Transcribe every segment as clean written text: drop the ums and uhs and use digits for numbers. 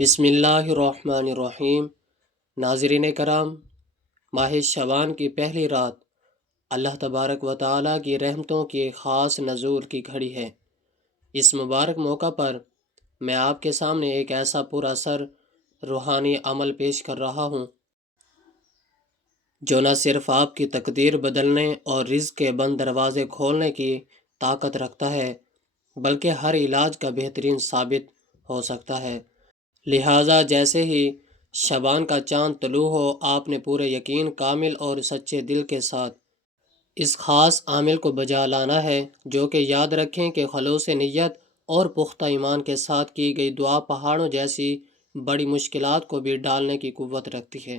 بسم اللہ الرحمن الرحیم۔ ناظرین کرام، ماہ شعبان کی پہلی رات اللہ تبارک و تعالیٰ کی رحمتوں کی خاص نزول کی گھڑی ہے۔ اس مبارک موقع پر میں آپ کے سامنے ایک ایسا پر اثر روحانی عمل پیش کر رہا ہوں جو نہ صرف آپ کی تقدیر بدلنے اور رزق کے بند دروازے کھولنے کی طاقت رکھتا ہے بلکہ ہر علاج کا بہترین ثابت ہو سکتا ہے۔ لہٰذا جیسے ہی شعبان کا چاند طلوع ہو، آپ نے پورے یقین، کامل اور سچے دل کے ساتھ اس خاص عامل کو بجا لانا ہے، جو کہ یاد رکھیں کہ خلوص نیت اور پختہ ایمان کے ساتھ کی گئی دعا پہاڑوں جیسی بڑی مشکلات کو بھی ڈالنے کی قوت رکھتی ہے۔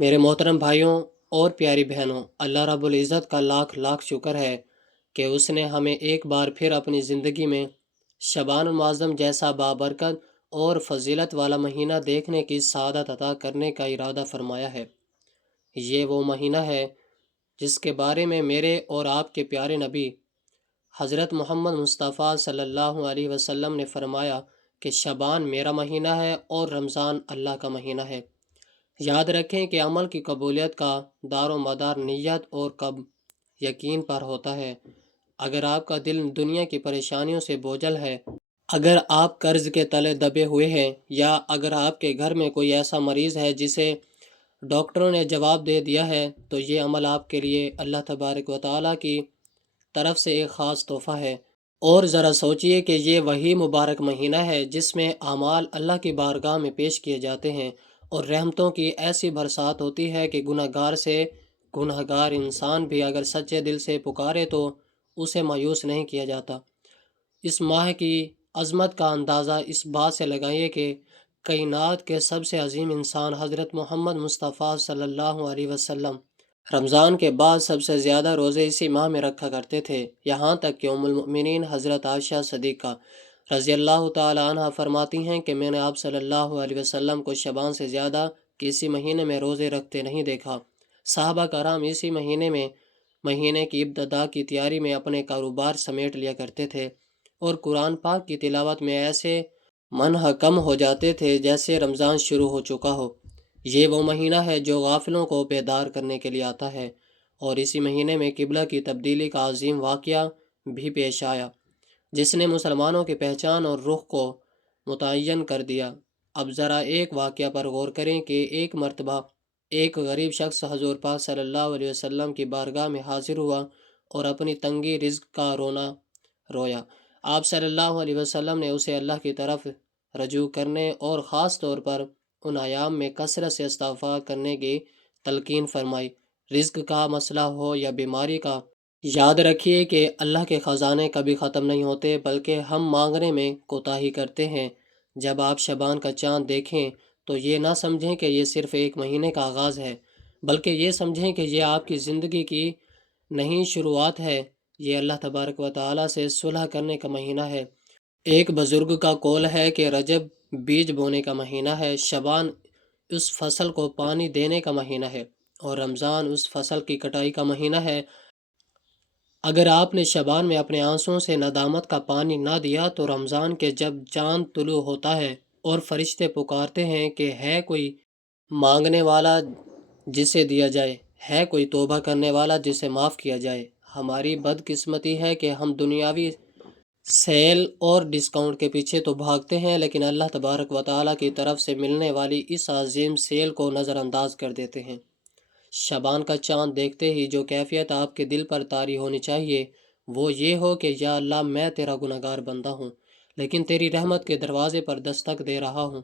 میرے محترم بھائیوں اور پیاری بہنوں، اللہ رب العزت کا لاکھ لاکھ شکر ہے کہ اس نے ہمیں ایک بار پھر اپنی زندگی میں شعبان المعظم جیسا بابرکت اور فضیلت والا مہینہ دیکھنے کی سعادت عطا کرنے کا ارادہ فرمایا ہے۔ یہ وہ مہینہ ہے جس کے بارے میں میرے اور آپ کے پیارے نبی حضرت محمد مصطفیٰ صلی اللہ علیہ وسلم نے فرمایا کہ شعبان میرا مہینہ ہے اور رمضان اللہ کا مہینہ ہے۔ یاد رکھیں کہ عمل کی قبولیت کا دار و مدار نیت اور یقین پر ہوتا ہے۔ اگر آپ کا دل دنیا کی پریشانیوں سے بوجھل ہے، اگر آپ قرض کے تلے دبے ہوئے ہیں، یا اگر آپ کے گھر میں کوئی ایسا مریض ہے جسے ڈاکٹروں نے جواب دے دیا ہے، تو یہ عمل آپ کے لیے اللہ تبارک و تعالیٰ کی طرف سے ایک خاص تحفہ ہے۔ اور ذرا سوچئے کہ یہ وہی مبارک مہینہ ہے جس میں اعمال اللہ کی بارگاہ میں پیش کیے جاتے ہیں اور رحمتوں کی ایسی برسات ہوتی ہے کہ گناہ گار سے گناہ گار انسان بھی اگر سچے دل سے پکارے تو اسے مایوس نہیں کیا جاتا۔ اس ماہ کی عظمت کا اندازہ اس بات سے لگائیے کہ کائنات کے سب سے عظیم انسان حضرت محمد مصطفیٰ صلی اللہ علیہ وسلم رمضان کے بعد سب سے زیادہ روزے اسی ماہ میں رکھا کرتے تھے، یہاں تک کہ ام المؤمنین حضرت عائشہ صدیقہ رضی اللہ تعالی عنہ فرماتی ہیں کہ میں نے آپ صلی اللہ علیہ وسلم کو شعبان سے زیادہ کسی مہینے میں روزے رکھتے نہیں دیکھا۔ صحابہ کرام اسی مہینے کی ابتدا کی تیاری میں اپنے کاروبار سمیٹ لیا کرتے تھے اور قرآن پاک کی تلاوت میں ایسے منہکم ہو جاتے تھے جیسے رمضان شروع ہو چکا ہو۔ یہ وہ مہینہ ہے جو غافلوں کو بیدار کرنے کے لیے آتا ہے، اور اسی مہینے میں قبلہ کی تبدیلی کا عظیم واقعہ بھی پیش آیا جس نے مسلمانوں کی پہچان اور رخ کو متعین کر دیا۔ اب ذرا ایک واقعہ پر غور کریں کہ ایک مرتبہ ایک غریب شخص حضور پاک صلی اللہ علیہ وسلم کی بارگاہ میں حاضر ہوا اور اپنی تنگی رزق کا رویا۔ آپ صلی اللہ علیہ وسلم نے اسے اللہ کی طرف رجوع کرنے اور خاص طور پر ان ایام میں کثرت سے استغفار کرنے کی تلقین فرمائی۔ رزق کا مسئلہ ہو یا بیماری کا، یاد رکھیے کہ اللہ کے خزانے کبھی ختم نہیں ہوتے، بلکہ ہم مانگنے میں کوتاہی کرتے ہیں۔ جب آپ شعبان کا چاند دیکھیں تو یہ نہ سمجھیں کہ یہ صرف ایک مہینے کا آغاز ہے، بلکہ یہ سمجھیں کہ یہ آپ کی زندگی کی نئی شروعات ہے۔ یہ اللہ تبارک و تعالیٰ سے صلح کرنے کا مہینہ ہے۔ ایک بزرگ کا قول ہے کہ رجب بیج بونے کا مہینہ ہے، شعبان اس فصل کو پانی دینے کا مہینہ ہے، اور رمضان اس فصل کی کٹائی کا مہینہ ہے۔ اگر آپ نے شعبان میں اپنے آنسوؤں سے ندامت کا پانی نہ دیا تو رمضان کے جب چاند طلوع ہوتا ہے اور فرشتے پکارتے ہیں کہ ہے کوئی مانگنے والا جسے دیا جائے، ہے کوئی توبہ کرنے والا جسے معاف کیا جائے، ہماری بدقسمتی ہے کہ ہم دنیاوی سیل اور ڈسکاؤنٹ کے پیچھے تو بھاگتے ہیں، لیکن اللہ تبارک و تعالیٰ کی طرف سے ملنے والی اس عظیم سیل کو نظر انداز کر دیتے ہیں۔ شعبان کا چاند دیکھتے ہی جو کیفیت آپ کے دل پر طاری ہونی چاہیے وہ یہ ہو کہ یا اللہ، میں تیرا گناہ گار بندہ ہوں، لیکن تیری رحمت کے دروازے پر دستک دے رہا ہوں۔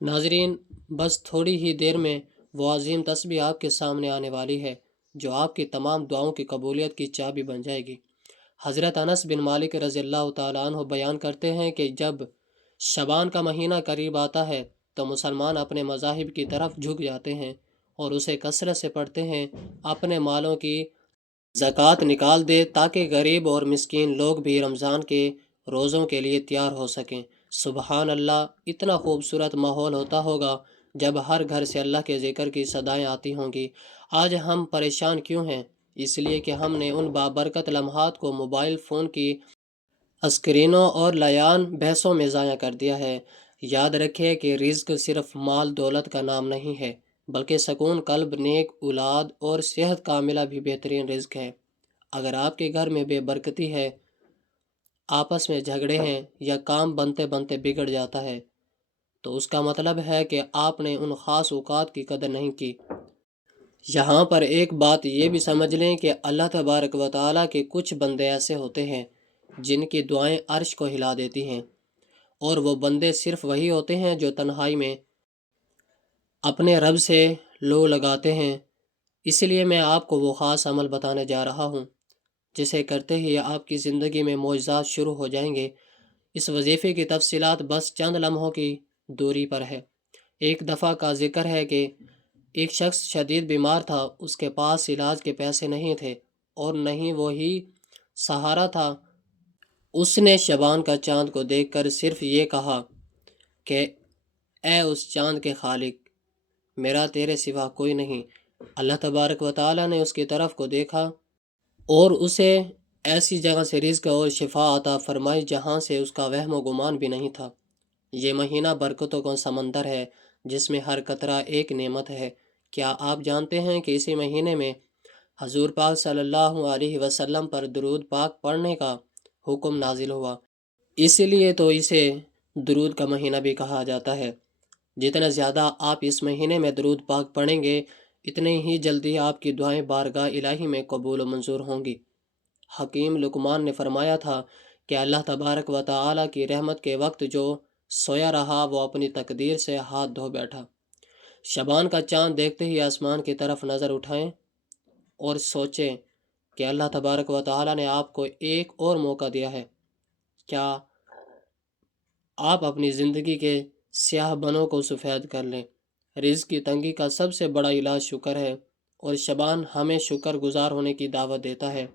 ناظرین، بس تھوڑی ہی دیر میں وہ عظیم تسبیح آپ کے سامنے آنے والی ہے جو آپ کی تمام دعاؤں کی قبولیت کی چابی بن جائے گی۔ حضرت انس بن مالک رضی اللہ تعالیٰ عنہ بیان کرتے ہیں کہ جب شعبان کا مہینہ قریب آتا ہے تو مسلمان اپنے مذاہب کی طرف جھک جاتے ہیں اور اسے کثرت سے پڑھتے ہیں۔ اپنے مالوں کی زکوٰۃ نکال دے تاکہ غریب اور مسکین لوگ بھی رمضان کے روزوں کے لیے تیار ہو سکیں۔ سبحان اللہ، اتنا خوبصورت ماحول ہوتا ہوگا جب ہر گھر سے اللہ کے ذکر کی صدائیں آتی ہوں گی۔ آج ہم پریشان کیوں ہیں؟ اس لیے کہ ہم نے ان بابرکت لمحات کو موبائل فون کی اسکرینوں اور لعان بحثوں میں ضائع کر دیا ہے۔ یاد رکھیں کہ رزق صرف مال دولت کا نام نہیں ہے، بلکہ سکون قلب، نیک اولاد اور صحت کاملہ بھی بہترین رزق ہے۔ اگر آپ کے گھر میں بے برکتی ہے، آپس میں جھگڑے ہیں یا کام بنتے بنتے بگڑ جاتا ہے، تو اس کا مطلب ہے کہ آپ نے ان خاص اوقات کی قدر نہیں کی۔ یہاں پر ایک بات یہ بھی سمجھ لیں کہ اللہ تبارک و تعالیٰ کے کچھ بندے ایسے ہوتے ہیں جن کی دعائیں عرش کو ہلا دیتی ہیں، اور وہ بندے صرف وہی ہوتے ہیں جو تنہائی میں اپنے رب سے لو لگاتے ہیں۔ اس لیے میں آپ کو وہ خاص عمل بتانے جا رہا ہوں جسے کرتے ہی آپ کی زندگی میں معجزات شروع ہو جائیں گے۔ اس وظیفے کی تفصیلات بس چند لمحوں کی دوری پر ہے۔ ایک دفعہ کا ذکر ہے کہ ایک شخص شدید بیمار تھا، اس کے پاس علاج کے پیسے نہیں تھے اور نہ ہی وہی سہارا تھا۔ اس نے شبان کا چاند کو دیکھ کر صرف یہ کہا کہ اے اس چاند کے خالق، میرا تیرے سوا کوئی نہیں۔ اللہ تبارک و تعالیٰ نے اس کی طرف کو دیکھا اور اسے ایسی جگہ سے رزق اور شفا عطا فرمائی جہاں سے اس کا وہم و گمان بھی نہیں تھا۔ یہ مہینہ برکتوں کا سمندر ہے جس میں ہر قطرہ ایک نعمت ہے۔ کیا آپ جانتے ہیں کہ اسی مہینے میں حضور پاک صلی اللہ علیہ وسلم پر درود پاک پڑھنے کا حکم نازل ہوا؟ اس لیے تو اسے درود کا مہینہ بھی کہا جاتا ہے۔ جتنا زیادہ آپ اس مہینے میں درود پاک پڑھیں گے، اتنے ہی جلدی آپ کی دعائیں بارگاہ الہی میں قبول و منظور ہوں گی۔ حکیم لقمان نے فرمایا تھا کہ اللہ تبارک و تعالیٰ کی رحمت کے وقت جو سویا رہا وہ اپنی تقدیر سے ہاتھ دھو بیٹھا۔ شبان کا چاند دیکھتے ہی آسمان کی طرف نظر اٹھائیں اور سوچیں کہ اللہ تبارک و تعالیٰ نے آپ کو ایک اور موقع دیا ہے۔ کیا آپ اپنی زندگی کے سیاہ بنوں کو سفید کر لیں؟ رزق کی تنگی کا سب سے بڑا علاج شکر ہے، اور شبان ہمیں شکر گزار ہونے کی دعوت دیتا ہے۔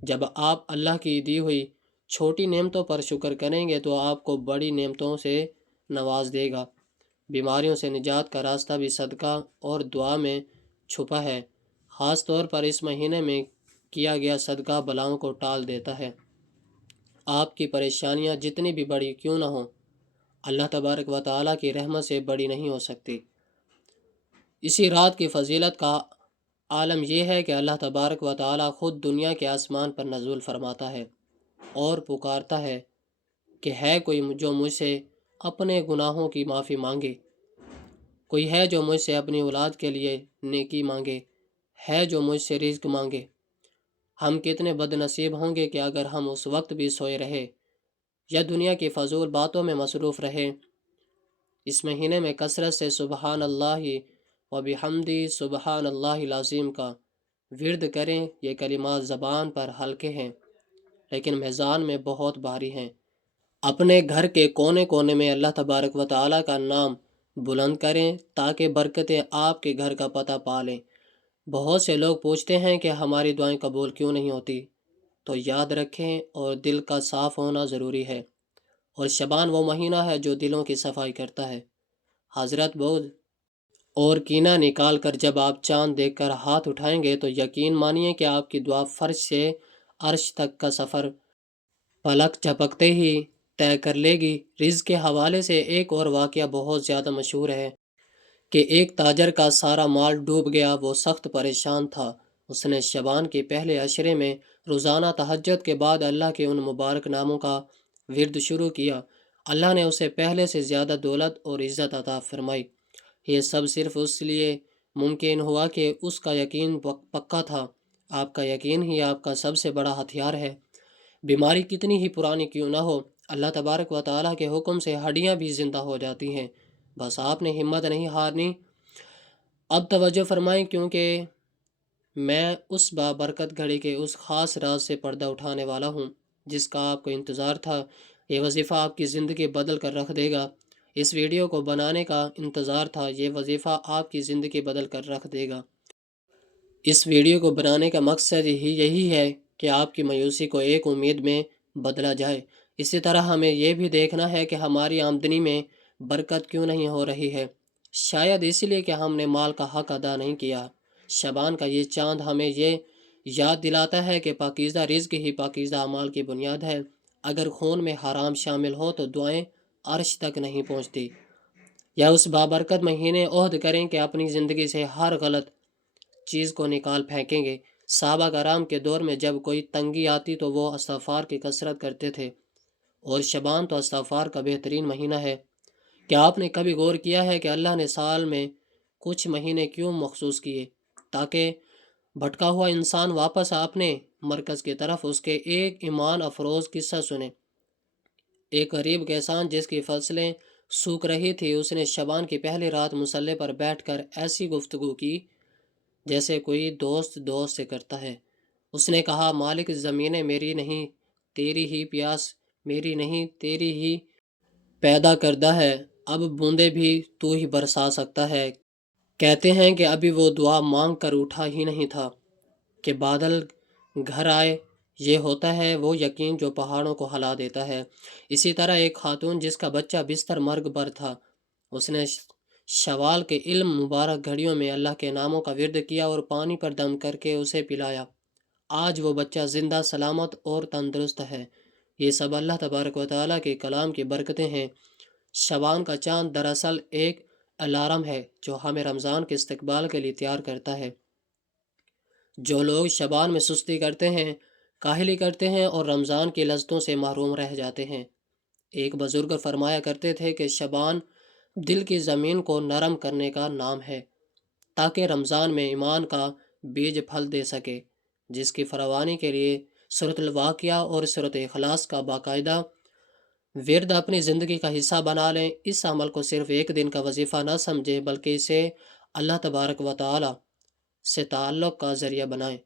جب آپ اللہ کی دی ہوئی چھوٹی نعمتوں پر شکر کریں گے تو آپ کو بڑی نعمتوں سے نواز دے گا۔ بیماریوں سے نجات کا راستہ بھی صدقہ اور دعا میں چھپا ہے۔ خاص طور پر اس مہینے میں کیا گیا صدقہ بلاؤں کو ٹال دیتا ہے۔ آپ کی پریشانیاں جتنی بھی بڑی کیوں نہ ہوں، اللہ تبارک و تعالیٰ کی رحمت سے بڑی نہیں ہو سکتی۔ اسی رات کی فضیلت کا عالم یہ ہے کہ اللہ تبارک و تعالیٰ خود دنیا کے آسمان پر نزول فرماتا ہے اور پکارتا ہے کہ ہے کوئی جو مجھ سے اپنے گناہوں کی معافی مانگے، کوئی ہے جو مجھ سے اپنی اولاد کے لیے نیکی مانگے، ہے جو مجھ سے رزق مانگے۔ ہم کتنے بد نصیب ہوں گے کہ اگر ہم اس وقت بھی سوئے رہے یا دنیا کی فضول باتوں میں مصروف رہے۔ اس مہینے میں کثرت سے سبحان اللہ و بحمدی سبحان اللہ العظیم کا ورد کریں۔ یہ کلمات زبان پر ہلکے ہیں لیکن میزان میں بہت بھاری ہیں۔ اپنے گھر کے کونے کونے میں اللہ تبارک و تعالیٰ کا نام بلند کریں تاکہ برکتیں آپ کے گھر کا پتہ پا لیں۔ بہت سے لوگ پوچھتے ہیں کہ ہماری دعائیں قبول کیوں نہیں ہوتی، تو یاد رکھیں اور دل کا صاف ہونا ضروری ہے، اور شبان وہ مہینہ ہے جو دلوں کی صفائی کرتا ہے۔ حضرت بغض اور کینہ نکال کر جب آپ چاند دیکھ کر ہاتھ اٹھائیں گے تو یقین مانیے کہ آپ کی دعا فرش سے عرش تک کا سفر پلک جھپکتے ہی طے کر لے گی۔ رزق کے حوالے سے ایک اور واقعہ بہت زیادہ مشہور ہے کہ ایک تاجر کا سارا مال ڈوب گیا۔ وہ سخت پریشان تھا۔ اس نے شبان کے پہلے عشرے میں روزانہ تہجد کے بعد اللہ کے ان مبارک ناموں کا ورد شروع کیا۔ اللہ نے اسے پہلے سے زیادہ دولت اور عزت عطا فرمائی۔ یہ سب صرف اس لیے ممکن ہوا کہ اس کا یقین پکا تھا۔ آپ کا یقین ہی آپ کا سب سے بڑا ہتھیار ہے۔ بیماری کتنی ہی پرانی کیوں نہ ہو، اللہ تبارک و تعالیٰ کے حکم سے ہڈیاں بھی زندہ ہو جاتی ہیں۔ بس آپ نے ہمت نہیں ہارنی۔ اب توجہ فرمائیں، کیونکہ میں اس بابرکت گھڑی کے اس خاص راز سے پردہ اٹھانے والا ہوں جس کا آپ کو انتظار تھا۔ یہ وظیفہ آپ کی زندگی بدل کر رکھ دے گا۔ اس ویڈیو کو بنانے کا انتظار تھا، یہ وظیفہ آپ کی زندگی بدل کر رکھ دے گا۔ اس ویڈیو کو بنانے کا مقصد ہی یہی ہے کہ آپ کی مایوسی کو ایک امید میں بدلا جائے۔ اسی طرح ہمیں یہ بھی دیکھنا ہے کہ ہماری آمدنی میں برکت کیوں نہیں ہو رہی ہے۔ شاید اس لیے کہ ہم نے مال کا حق ادا نہیں کیا۔ شبان کا یہ چاند ہمیں یہ یاد دلاتا ہے کہ پاکیزہ رزق ہی پاکیزہ اعمال کی بنیاد ہے۔ اگر خون میں حرام شامل ہو تو دعائیں عرش تک نہیں پہنچتی۔ یا اس بابرکت مہینے عہد کریں کہ اپنی زندگی سے ہر غلط چیز کو نکال پھینکیں گے۔ صحابہ کرام کے دور میں جب کوئی تنگی آتی تو وہ استغفار کی کثرت کرتے تھے، اور شعبان تو استغفار کا بہترین مہینہ ہے۔ کیا آپ نے کبھی غور کیا ہے کہ اللہ نے سال میں کچھ مہینے کیوں مخصوص کیے؟ تاکہ بھٹکا ہوا انسان واپس اپنے مرکز کی طرف اس کے ایک ایمان افروز قصہ سنے۔ ایک غریب کسان جس کی فصلیں سوکھ رہی تھی، اس نے شعبان کی پہلی رات مصلے پر بیٹھ کر ایسی گفتگو کی جیسے کوئی دوست دوست سے کرتا ہے۔ اس نے کہا، مالک زمینیں میری نہیں تیری ہی، پیاس میری نہیں تیری ہی پیدا کردہ ہے، اب بوندیں بھی تو ہی برسا سکتا ہے۔ کہتے ہیں کہ ابھی وہ دعا مانگ کر اٹھا ہی نہیں تھا کہ بادل گھر آئے۔ یہ ہوتا ہے وہ یقین جو پہاڑوں کو ہلا دیتا ہے۔ اسی طرح ایک خاتون جس کا بچہ بستر مرگ بر تھا، اس نے شوال کے علم مبارک گھڑیوں میں اللہ کے ناموں کا ورد کیا اور پانی پر دم کر کے اسے پلایا۔ آج وہ بچہ زندہ، سلامت اور تندرست ہے۔ یہ سب اللہ تبارک و تعالیٰ کے کلام کی برکتیں ہیں۔ شعبان کا چاند دراصل ایک الارم ہے جو ہمیں رمضان کے استقبال کے لیے تیار کرتا ہے۔ جو لوگ شعبان میں سستی کرتے ہیں، کاہلی کرتے ہیں اور رمضان کی لذتوں سے محروم رہ جاتے ہیں۔ ایک بزرگ فرمایا کرتے تھے کہ شعبان دل کی زمین کو نرم کرنے کا نام ہے، تاکہ رمضان میں ایمان کا بیج پھل دے سکے، جس کی فراوانی کے لیے سورۃ الواقعہ اور سورۃ اخلاص کا باقاعدہ ورد اپنی زندگی کا حصہ بنا لیں۔ اس عمل کو صرف ایک دن کا وظیفہ نہ سمجھیں، بلکہ اسے اللہ تبارک و تعالی سے تعلق کا ذریعہ بنائیں۔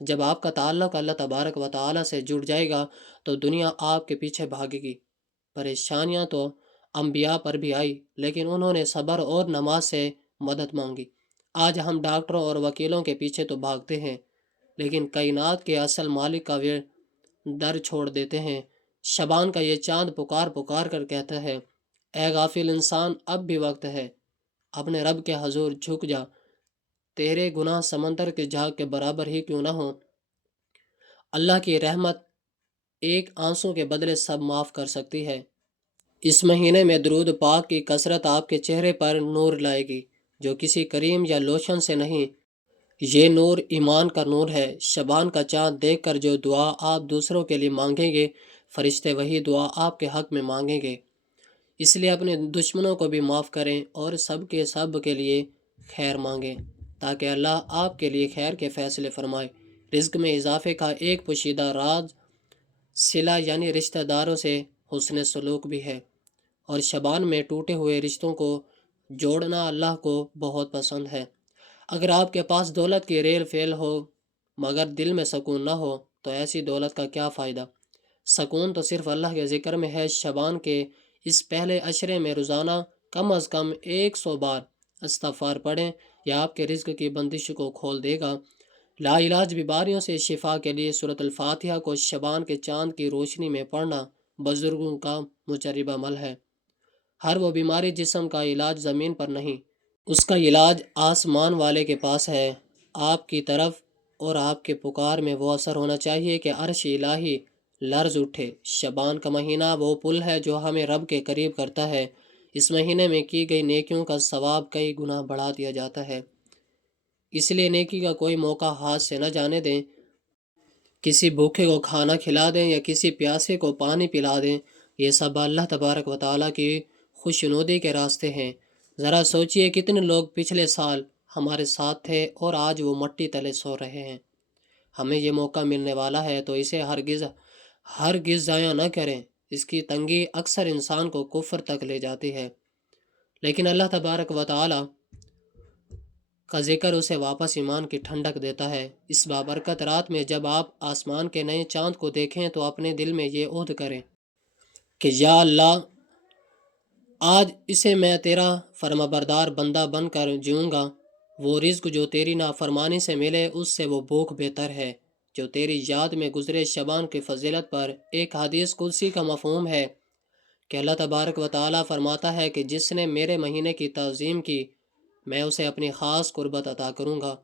جب آپ کا تعلق اللہ تبارک و تعالی سے جڑ جائے گا تو دنیا آپ کے پیچھے بھاگے گی۔ پریشانیاں تو انبیاء پر بھی آئی، لیکن انہوں نے صبر اور نماز سے مدد مانگی۔ آج ہم ڈاکٹروں اور وکیلوں کے پیچھے تو بھاگتے ہیں، لیکن کائنات کے اصل مالک کا در چھوڑ دیتے ہیں۔ شعبان کا یہ چاند پکار پکار کر کہتا ہے، اے غافل انسان، اب بھی وقت ہے، اپنے رب کے حضور جھک جا، تیرے گناہ سمندر کے جھاگ کے برابر ہی کیوں نہ ہوں۔ اللہ کی رحمت ایک آنسو کے بدلے سب معاف کر سکتی ہے۔ اس مہینے میں درود پاک کی کثرت آپ کے چہرے پر نور لائے گی، جو کسی کریم یا لوشن سے نہیں، یہ نور ایمان کا نور ہے۔ شعبان کا چاند دیکھ کر جو دعا آپ دوسروں کے لیے مانگیں گے، فرشتے وہی دعا آپ کے حق میں مانگیں گے۔ اس لیے اپنے دشمنوں کو بھی معاف کریں اور سب کے لیے خیر مانگیں، تاکہ اللہ آپ کے لیے خیر کے فیصلے فرمائے۔ رزق میں اضافے کا ایک پوشیدہ راز صلہ یعنی رشتہ داروں سے حسن سلوک بھی ہے، اور شعبان میں ٹوٹے ہوئے رشتوں کو جوڑنا اللہ کو بہت پسند ہے۔ اگر آپ کے پاس دولت کی ریل فیل ہو مگر دل میں سکون نہ ہو تو ایسی دولت کا کیا فائدہ؟ سکون تو صرف اللہ کے ذکر میں ہے۔ شعبان کے اس پہلے عشرے میں روزانہ کم از کم 100 بار استغفار پڑھیں، یا آپ کے رزق کی بندش کو کھول دے گا۔ لا علاج بیماریوں سے شفا کے لیے سورۃ الفاتحہ کو شعبان کے چاند کی روشنی میں پڑھنا بزرگوں کا مجرب عمل ہے۔ ہر وہ بیماری جسم کا علاج زمین پر نہیں، اس کا علاج آسمان والے کے پاس ہے۔ آپ کی طرف اور آپ کے پکار میں وہ اثر ہونا چاہیے کہ عرش الہی لرز اٹھے۔ شعبان کا مہینہ وہ پل ہے جو ہمیں رب کے قریب کرتا ہے۔ اس مہینے میں کی گئی نیکیوں کا ثواب کئی گنا بڑھا دیا جاتا ہے، اس لیے نیکی کا کوئی موقع ہاتھ سے نہ جانے دیں۔ کسی بھوکے کو کھانا کھلا دیں یا کسی پیاسے کو پانی پلا دیں، یہ سب اللہ تبارک و تعالیٰ کی خوشنودی کے راستے ہیں۔ ذرا سوچئے کتنے لوگ پچھلے سال ہمارے ساتھ تھے اور آج وہ مٹی تلے سو رہے ہیں۔ ہمیں یہ موقع ملنے والا ہے تو اسے ہرگز ضائع نہ کریں۔ اس کی تنگی اکثر انسان کو کفر تک لے جاتی ہے، لیکن اللہ تبارک و تعالی کا ذکر اسے واپس ایمان کی ٹھنڈک دیتا ہے۔ اس بابرکت رات میں جب آپ آسمان کے نئے چاند کو دیکھیں تو اپنے دل میں یہ عہد کریں کہ یا اللہ، آج اسے میں تیرا فرمانبردار بندہ بن کر جیوں گا۔ وہ رزق جو تیری نافرمانی سے ملے اس سے وہ بھوک بہتر ہے جو تیری یاد میں گزرے۔ شعبان کی فضیلت پر ایک حدیث قدسی کا مفہوم ہے کہ اللہ تبارک و تعالیٰ فرماتا ہے کہ جس نے میرے مہینے کی تعظیم کی میں اسے اپنی خاص قربت عطا کروں گا۔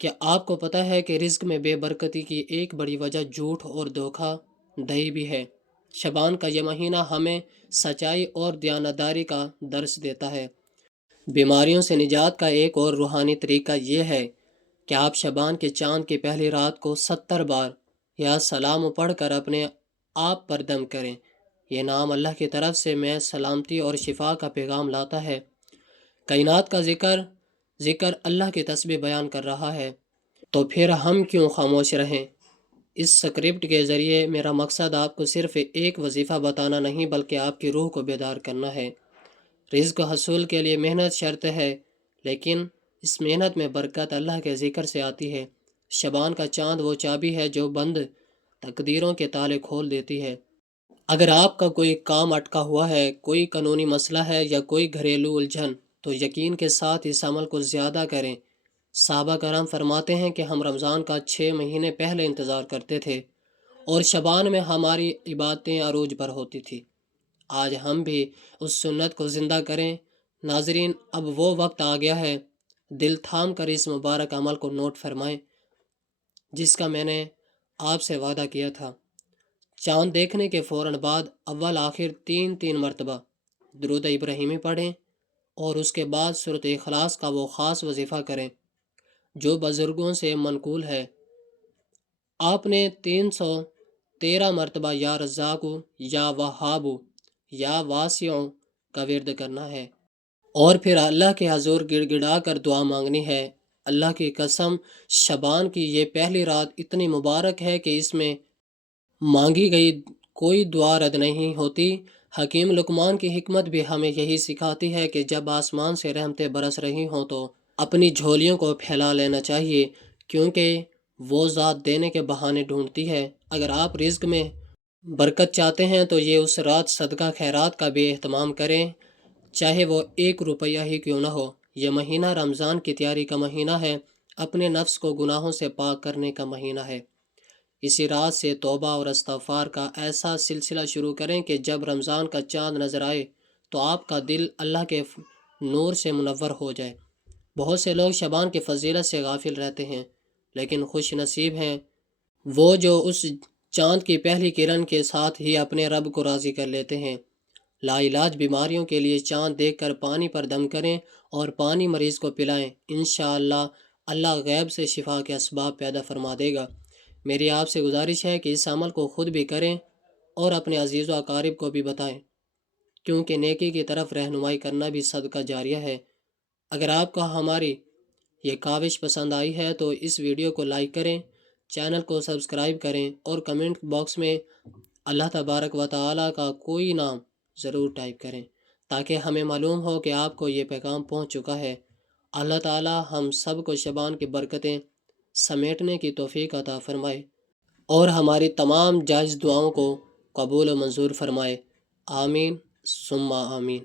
کیا آپ کو پتہ ہے کہ رزق میں بے برکتی کی ایک بڑی وجہ جھوٹ اور دھوکہ دہی بھی ہے؟ شعبان کا یہ مہینہ ہمیں سچائی اور دیانتداری کا درس دیتا ہے۔ بیماریوں سے نجات کا ایک اور روحانی طریقہ یہ ہے کہ آپ شعبان کے چاند کی پہلی رات کو 70 بار یا سلام پڑھ کر اپنے آپ پر دم کریں۔ یہ نام اللہ کی طرف سے میں سلامتی اور شفا کا پیغام لاتا ہے۔ کائنات کا ذکر اللہ کی تسبیح بیان کر رہا ہے، تو پھر ہم کیوں خاموش رہیں؟ اس سکرپٹ کے ذریعے میرا مقصد آپ کو صرف ایک وظیفہ بتانا نہیں بلکہ آپ کی روح کو بیدار کرنا ہے۔ رزق حصول کے لیے محنت شرط ہے، لیکن اس محنت میں برکت اللہ کے ذکر سے آتی ہے۔ شعبان کا چاند وہ چابی ہے جو بند تقدیروں کے تالے کھول دیتی ہے۔ اگر آپ کا کوئی کام اٹکا ہوا ہے، کوئی قانونی مسئلہ ہے یا کوئی گھریلو الجھن، تو یقین کے ساتھ اس عمل کو زیادہ کریں۔ صحابہ کرام فرماتے ہیں کہ ہم رمضان کا 6 مہینے پہلے انتظار کرتے تھے اور شعبان میں ہماری عبادتیں عروج پر ہوتی تھی۔ آج ہم بھی اس سنت کو زندہ کریں۔ ناظرین، اب وہ وقت آ گیا ہے، دل تھام کر اس مبارک عمل کو نوٹ فرمائیں جس کا میں نے آپ سے وعدہ کیا تھا۔ چاند دیکھنے کے فوراً بعد اول آخر 3 مرتبہ درود ابراہیمی پڑھیں اور اس کے بعد سورۃ اخلاص کا وہ خاص وظیفہ کریں جو بزرگوں سے منقول ہے۔ آپ نے 313 مرتبہ یا رزاق یا وہاب یا واسع کا ورد کرنا ہے اور پھر اللہ کے حضور گڑ گڑا کر دعا مانگنی ہے۔ اللہ کی قسم، شعبان کی یہ پہلی رات اتنی مبارک ہے کہ اس میں مانگی گئی کوئی دعا رد نہیں ہوتی۔ حکیم لقمان کی حکمت بھی ہمیں یہی سکھاتی ہے کہ جب آسمان سے رحمتیں برس رہی ہوں تو اپنی جھولیوں کو پھیلا لینا چاہیے، کیونکہ وہ ذات دینے کے بہانے ڈھونڈتی ہے۔ اگر آپ رزق میں برکت چاہتے ہیں تو یہ اس رات صدقہ خیرات کا بھی اہتمام کریں، چاہے وہ 1 روپیہ ہی کیوں نہ ہو۔ یہ مہینہ رمضان کی تیاری کا مہینہ ہے، اپنے نفس کو گناہوں سے پاک کرنے کا مہینہ ہے۔ اسی رات سے توبہ اور استغفار کا ایسا سلسلہ شروع کریں کہ جب رمضان کا چاند نظر آئے تو آپ کا دل اللہ کے نور سے منور ہو جائے۔ بہت سے لوگ شعبان کی فضیلت سے غافل رہتے ہیں، لیکن خوش نصیب ہیں وہ جو اس چاند کی پہلی کرن کے ساتھ ہی اپنے رب کو راضی کر لیتے ہیں۔ لا علاج بیماریوں کے لیے چاند دیکھ کر پانی پر دم کریں اور پانی مریض کو پلائیں۔ انشاءاللہ اللہ غیب سے شفا کے اسباب پیدا فرما دے گا۔ میری آپ سے گزارش ہے کہ اس عمل کو خود بھی کریں اور اپنے عزیز و اقارب کو بھی بتائیں، کیونکہ نیکی کی طرف رہنمائی کرنا بھی صدقہ جاریہ ہے۔ اگر آپ کو ہماری یہ کاوش پسند آئی ہے تو اس ویڈیو کو لائک کریں، چینل کو سبسکرائب کریں اور کمنٹ باکس میں اللہ تبارک و تعالیٰ کا کوئی نام ضرور ٹائپ کریں تاکہ ہمیں معلوم ہو کہ آپ کو یہ پیغام پہنچ چکا ہے۔ اللہ تعالیٰ ہم سب کو شعبان کی برکتیں سمیٹنے کی توفیق عطا فرمائے اور ہماری تمام جائز دعاؤں کو قبول و منظور فرمائے۔ آمین ثم آمین۔